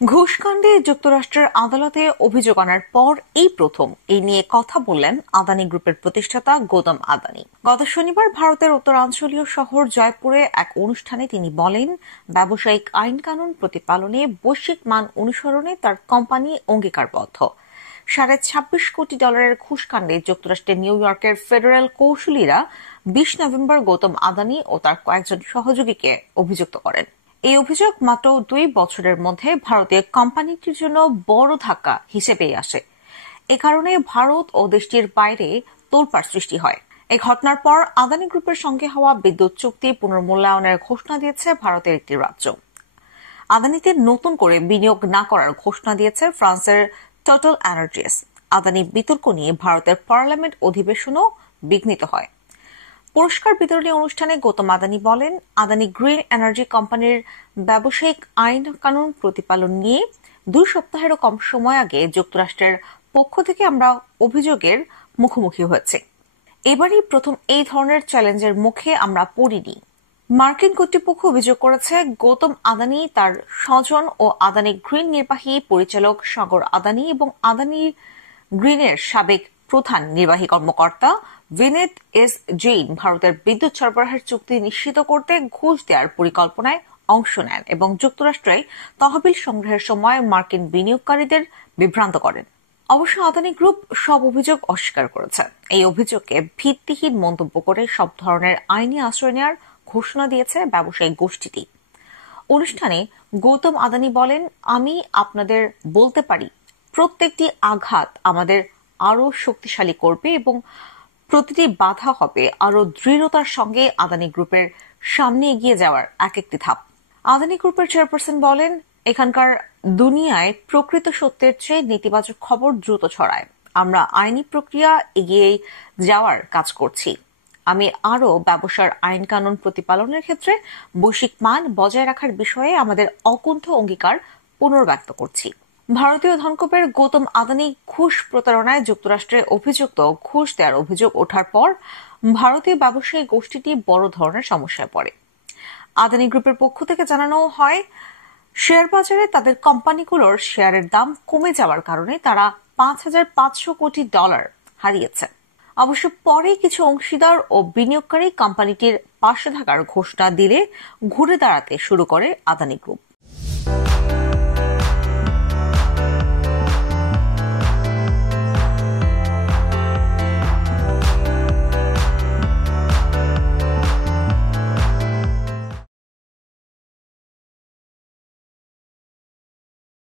ঘুষকাণ্ডে যুক্তরাষ্ট্রের আদালতে অভিযোগ আনার পর এই প্রথম এই নিয়ে কথা বললেন আদানি গ্রুপের প্রতিষ্ঠাতা গৌতম আদানি। গত শনিবার ভারতের উত্তরাঞ্চলীয় শহর জয়পুরে এক অনুষ্ঠানে তিনি বলেন, ব্যবসায়িক আইন কানুন প্রতিপালনে বৈশ্বিক মান অনুসরণে তার কোম্পানি অঙ্গীকারবদ্ধ। $26.5 কোটি ঘুষকাণ্ডে যুক্তরাষ্ট্রের নিউ ইয়র্কের ফেডারেল কৌঁসুলিরা 20 নভেম্বর গৌতম আদানি ও তার কয়েকজন সহযোগীকে অভিযুক্ত করেন। এই অভিযোগ মাত্র 2 বছরের মধ্যে ভারতীয় কোম্পানিটির জন্য বড় ধাক্কা হিসেবেই আসে। এ কারণে ভারত ও দেশটির বাইরে তোলপাড় সৃষ্টি হয়। এই ঘটনার পর আদানি গ্রুপের সঙ্গে হওয়া বিদ্যুৎ চুক্তি পুনর্মূল্যায়নের ঘোষণা দিয়েছে ভারতের একটি রাজ্য। আদানিতে নতুন করে বিনিয়োগ না করার ঘোষণা দিয়েছে ফ্রান্সের টোটাল এনার্জিস। আদানি বিতর্ক নিয়ে ভারতের পার্লামেন্ট অধিবেশনও বিঘ্নিত হয়। পুরস্কার বিতরণী অনুষ্ঠানে গৌতম আদানি বলেন, আদানি গ্রিন এনার্জি কোম্পানির ব্যবসায়িক আইন কানুন প্রতিপালন নিয়ে 2 সপ্তাহেরও কম সময় আগে যুক্তরাষ্ট্রের পক্ষ থেকে আমরা অভিযোগের মুখোমুখি হয়েছি। এবারই প্রথম এই ধরনের চ্যালেঞ্জের মুখে আমরা পড়িনি। মার্কিন কর্তৃপক্ষ অভিযোগ করেছে, গৌতম আদানি, তার স্বজন ও আদানি গ্রিন নির্বাহী পরিচালক সাগর আদানি এবং আদানি গ্রিনের সাবেক প্রধান নির্বাহী কর্মকর্তা ভিনেত এস জৈন ভারতের বিদ্যুৎ সরবরাহের চুক্তি নিশ্চিত করতে ঘুষ দেওয়ার পরিকল্পনায় অংশ নেন এবং যুক্তরাষ্ট্রে তহবিল সংগ্রহের সময় মার্কিন বিনিয়োগকারীদের বিভ্রান্ত করেন। অবশ্য আদানি গ্রুপ সব অভিযোগ অস্বীকার করেছে। এই অভিযোগকে ভিত্তিহীন মন্তব্য করে সব ধরনের আইনি আশ্রয় নেওয়ার ঘোষণা দিয়েছে ব্যবসায়িক গোষ্ঠীটি। অনুষ্ঠানে গৌতম আদানি বলেন, আমি আপনাদের বলতে পারি, প্রত্যেকটি আঘাত আমাদের আরো শক্তিশালী করবে এবং প্রতিটি বাধা হবে আরো দৃঢ়তার সঙ্গে আদানি গ্রুপের সামনে এগিয়ে যাওয়ার এক একটি ধাপ। আদানি গ্রুপের চেয়ারপারসন বলেন, এখানকার দুনিয়ায় প্রকৃত সত্যের চেয়ে নেতিবাচক খবর দ্রুত ছড়ায়। আমরা আইনি প্রক্রিয়া এগিয়ে যাওয়ার কাজ করছি। আমি আরো ব্যবসার আইন কানুন প্রতিপালনের ক্ষেত্রে বৈশ্বিক মান বজায় রাখার বিষয়ে আমাদের অকুণ্ঠ অঙ্গীকার পুনর্ব্যক্ত করছি। ভারতীয় ধনকুবের গৌতম আদানি ঘুষ প্রতারণায় যুক্তরাষ্ট্রে অভিযুক্ত ঘুষ দেওয়ার অভিযোগ ওঠার পর ভারতীয় ব্যবসায়ী গোষ্ঠীটি বড় ধরনের সমস্যায় পড়ে। আদানি গ্রুপের পক্ষ থেকে জানানো হয়, শেয়ার বাজারে তাদের কোম্পানিগুলোর শেয়ারের দাম কমে যাওয়ার কারণে তারা $5,500 কোটি হারিয়েছে। অবশ্য পরে কিছু অংশীদার ও বিনিয়োগকারী কোম্পানিটির পাশে থাকার ঘোষণা দিলে ঘুরে দাঁড়াতে শুরু করে আদানি গ্রুপ।